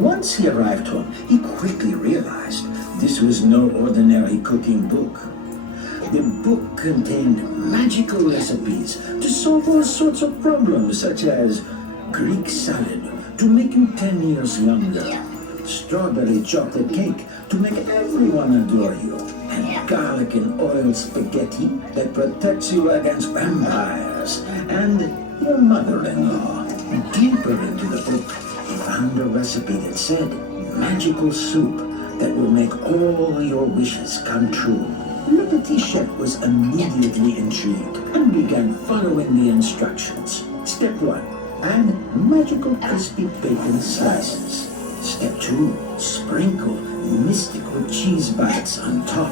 Once he arrived home, he quickly realized this was no ordinary cooking book. The book contained magical recipes to solve all sorts of problems, such as Greek salad to make you 10 years younger, strawberry chocolate cake to make everyone adore you, and garlic and oil spaghetti that protects you against vampires and your mother-in-law. Deeper into the book, he found a recipe that said magical soup that will make all your wishes come true. Le Petit Chef was immediately intrigued and began following the instructions. Step 1. Add magical crispy bacon slices. Step 2. Sprinkle mystical cheese bites on top.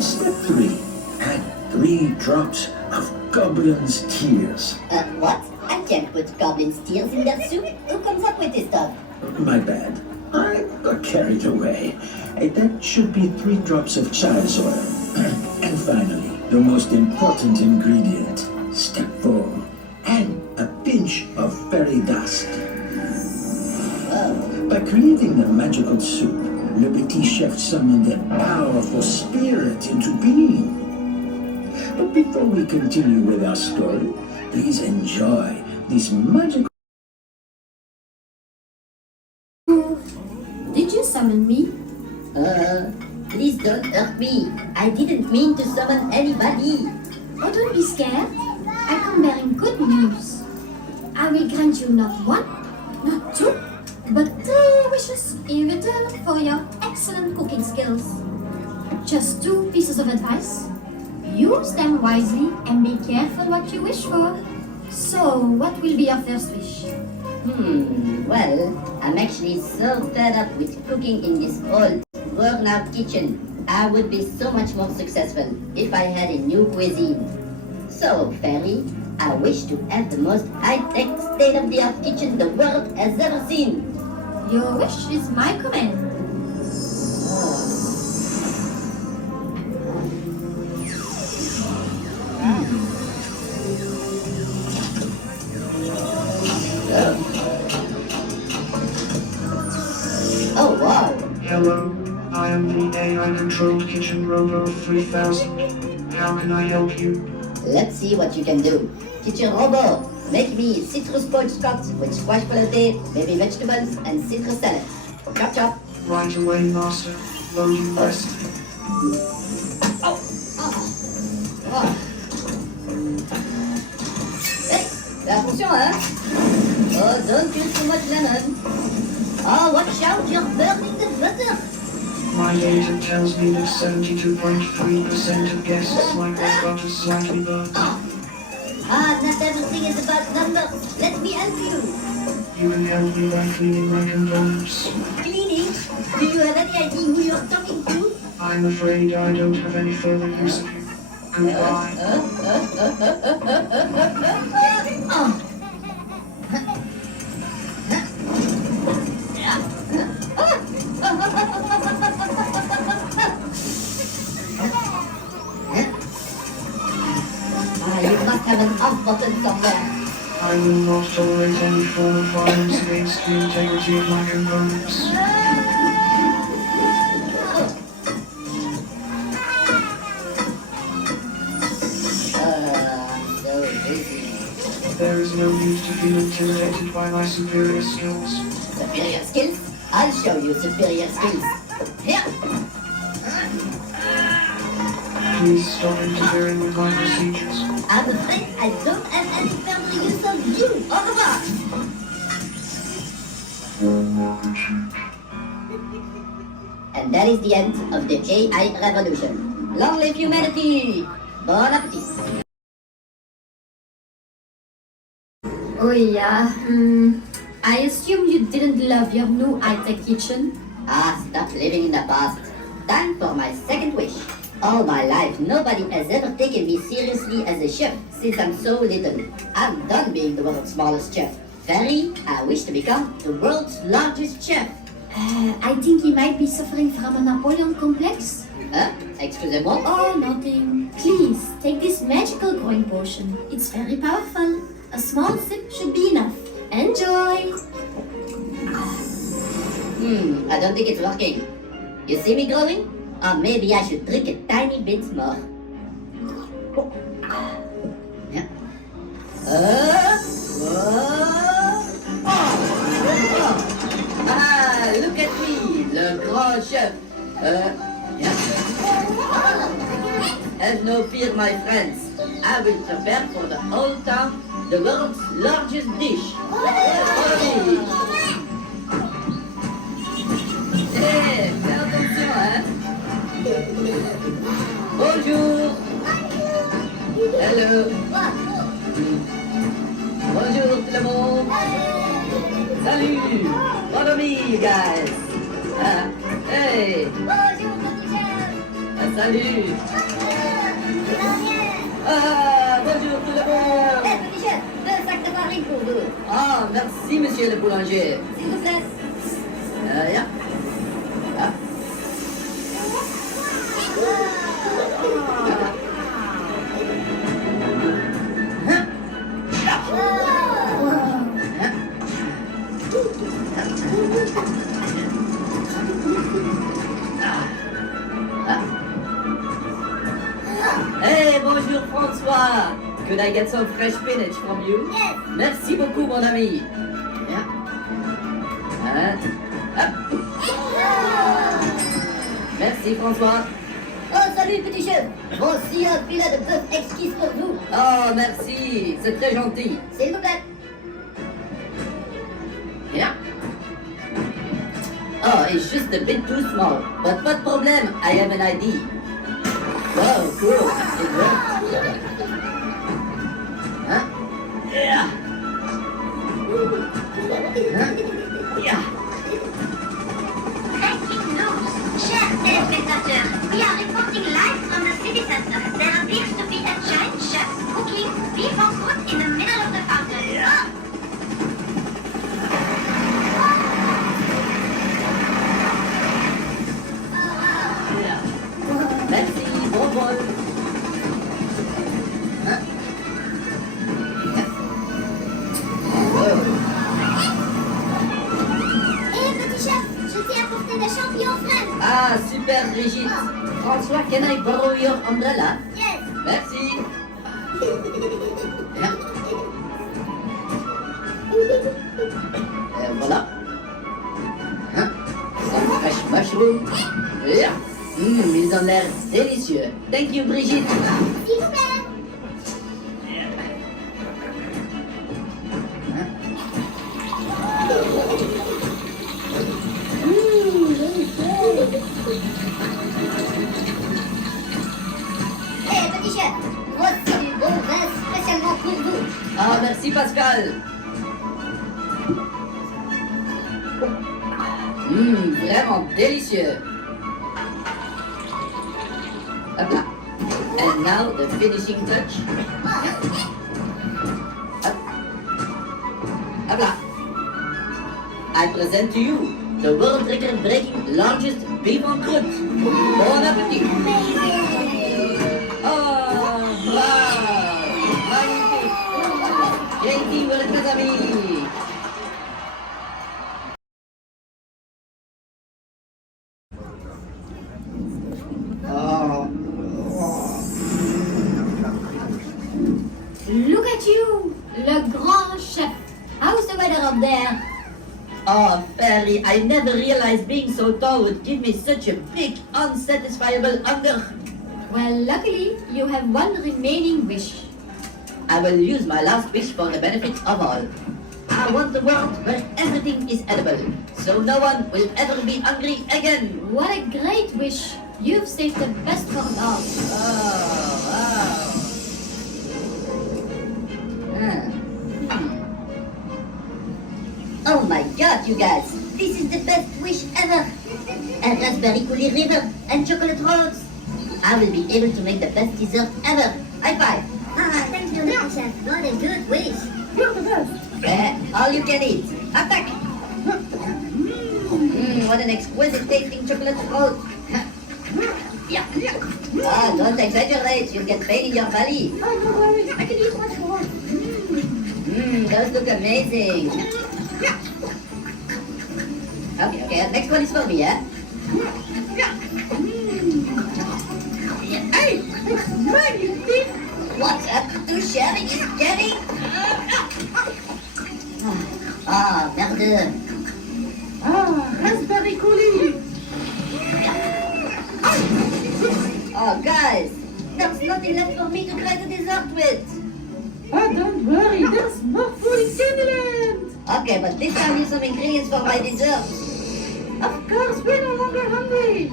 Step 3. Add 3 drops of goblin's tears. What? I can't put goblin's tears in that soup. Who comes up with this stuff? My bad. I got carried away. That should be 3 drops of chive's oil. And finally, the most important ingredient. Step 4. Add a pinch of fairy dust. By creating the magical soup, Le Petit Chef summoned a powerful spirit into being. But before we continue with our story, please enjoy this magical... Did you summon me? Please don't hurt me. I didn't mean to summon anybody. Oh, don't be scared. I come bearing good news. I will grant you not 1, not 2, but 3 wishes in return for your excellent cooking skills. Just 2 pieces of advice. Use them wisely and be careful what you wish for. So, what will be your first wish? Well, I'm actually so fed up with cooking in this old, worn-out kitchen. I would be so much more successful if I had a new cuisine. So, Fairy, I wish to have the most high-tech, state-of-the-art kitchen the world has ever seen. Your wish is my command. Oh, wow. Hello, I am the AI-controlled kitchen robot 3000. How can I help you? Let's see what you can do. Kitchen robot, make me citrus poached scotch with squash velouté, baby vegetables, and citrus salad. Chop chop. Right away, master. Loading recipe. Hey, fais attention, hein? Oh, don't use too much lemon. Oh, watch out, you're burning the butter. My data tells me that 72.3% of guests like their butter slightly burnt. Not everything is about numbers. Let me help you. You can help me by cleaning my components. Cleaning? Do you have any idea who you're talking to? I'm afraid I don't have any further use of you. Goodbye. You must have an off button somewhere. I will not tolerate any form of violence against the integrity of my components. So busy. There is no need to feel intimidated by my superior skills. Superior skills? I'll show you superior skills. Here! Please stop interfering with my procedures. I'm afraid I don't have any further use of you. Au revoir! And that is the end of the AI revolution. Long live humanity! Bon appetit! Oh yeah, I assume you didn't love your new high-tech kitchen? Stop living in the past. Time for my second wish. All my life, nobody has ever taken me seriously as a chef since I'm so little. I'm done being the world's smallest chef. Fairy, I wish to become the world's largest chef. I think he might be suffering from a Napoleon complex. Excusez-moi? Oh, nothing. Please, take this magical growing potion. It's very powerful. A small sip should be enough. Enjoy! I don't think it's working. You see me growing? Or maybe I should drink a tiny bit more. Yeah. Ah, look at me, le grand chef. Yeah. Have no fear, my friends. I will prepare for the whole town the world's largest dish. Follow me. Hey, fais attention, hein. Bonjour. Hello. Bonjour tout le monde. Salut. Follow me, you guys. Hey. Bonjour, petit chef. Salut. Bonjour tout le monde. Hey, petit chef, 2 sacs de farine pour vous. Ah, merci, monsieur le boulanger. S'il vous plaît. Yeah. Ah. Hey, bonjour François. Could I get some fresh spinach from you? Yes. Merci beaucoup, mon ami. Yeah. Merci François. Oh, salut, petit chef. Voici un filet de bœuf exquis pour vous. Oh, merci. C'est très gentil. S'il vous plaît. Yeah. Oh, it's just a bit too small. But not problem. I have an idea. Oh, cool. It works. Huh? Yeah. Huh? Yeah. Breaking news. Chers téléspectateurs, we are reporting live from the city center. There appears to be a giant chef cooking beef en croûte in the middle of the fountain. Yeah. Merci. Bon vol. Huh? Oh. Hé, petit chef, je t'ai apporté des champignons frais. Ah, super, Brigitte. François, can I borrow your umbrella? Yes. Merci. Yeah. Voilà. Hein? Some fresh mushroom. Yeah. Ils ont l'air délicieux. Thank you, Brigitte. S'il vous plaît. Hé, petit chef, voici du bon vin spécialement pour vous. Ah, merci, Pascal. Vraiment délicieux. Hop là. And now the finishing touch. Hop. Hop là. I present to you the world record-breaking largest beef en croûte. Bon appétit. Oh, wow. Magnifique. JT, welcome, amis. Look at you, le grand chef. How's the weather up there? Oh, Fairy, I never realized being so tall would give me such a big, unsatisfiable hunger. Well, luckily, you have one remaining wish. I will use my last wish for the benefit of all. I want a world where everything is edible, so no one will ever be hungry again. What a great wish. You've saved the best for last. Oh, wow. Oh my god, you guys! This is the best wish ever! A raspberry coulis river and chocolate rolls! I will be able to make the best dessert ever! High five! Ah, thanks to the chef. What a good wish. All you can eat! Attack! What an exquisite tasting chocolate roll! Yeah. Ah, don't exaggerate, you'll get pain in your belly! Oh, no worries. I can eat much more. Those look amazing! Okay, next one is for me, eh? Hey, it's mine, you thief! What's up to sharing is caring? Ah, merde. Raspberry coulis! Oh, guys, there's nothing left for me to try the dessert with. Oh, don't worry, there's more food in Candyland! Okay, but this time use some ingredients for my dessert. Of course, we're no longer hungry!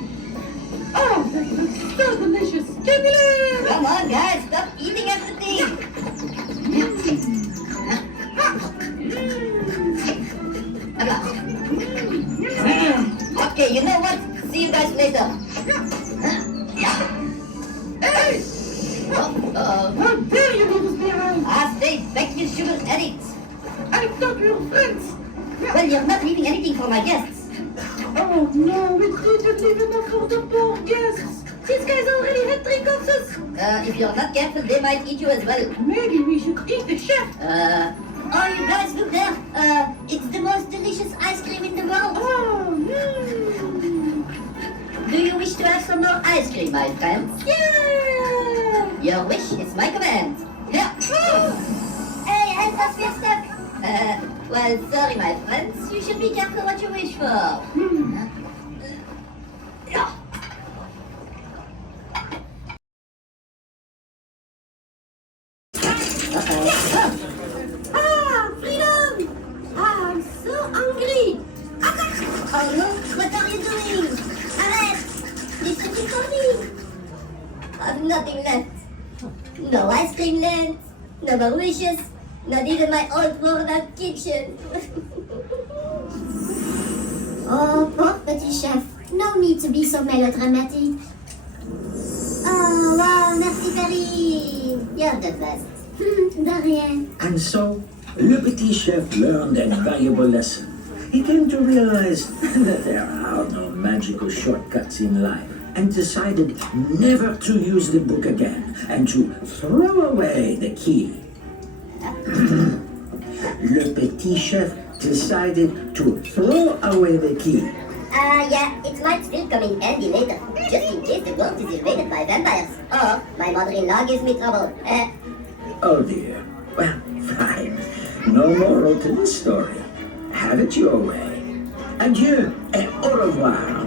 Oh, that looks so delicious! Candyland! Come on, guys, stop eating everything. Okay, you know what? See you guys later. Hey! Uh-oh. How dare you leave us behind? Stay back, you sugar addicts. I thought we were friends! Well, you're not leaving anything for my guests. Oh no, we didn't leave enough for the poor guests! These guys already had 3 courses! If you're not careful, they might eat you as well. Maybe we should eat the chef! Oh, you guys, look there. It's the most delicious ice cream in the world. Oh, Do you wish to have some more ice cream, my friends? yeah! Your wish is my command. Here. Hey, help us, we're stuck. Well, sorry, my friends. You should be careful what you wish for. Yeah. Freedom! I'm so hungry. Oh no, what are you doing? Arrête! There's something for me. I've nothing left. No ice cream left. No more wishes. Not even my old worn out kitchen. Oh, poor petit chef. No need to be so melodramatic. Oh, wow, merci Paris. You're the best. De rien. And so, Le Petit Chef learned a valuable lesson. He came to realize that there are no magical shortcuts in life and decided never to use the book again and to throw away the key. Le Petit Chef decided to throw away the key. Yeah, it might still come in handy later. Just in case the world is invaded by vampires. Or my mother-in-law gives me trouble. Oh dear. Well, fine. No moral to this story. Have it your way. Adieu et au revoir.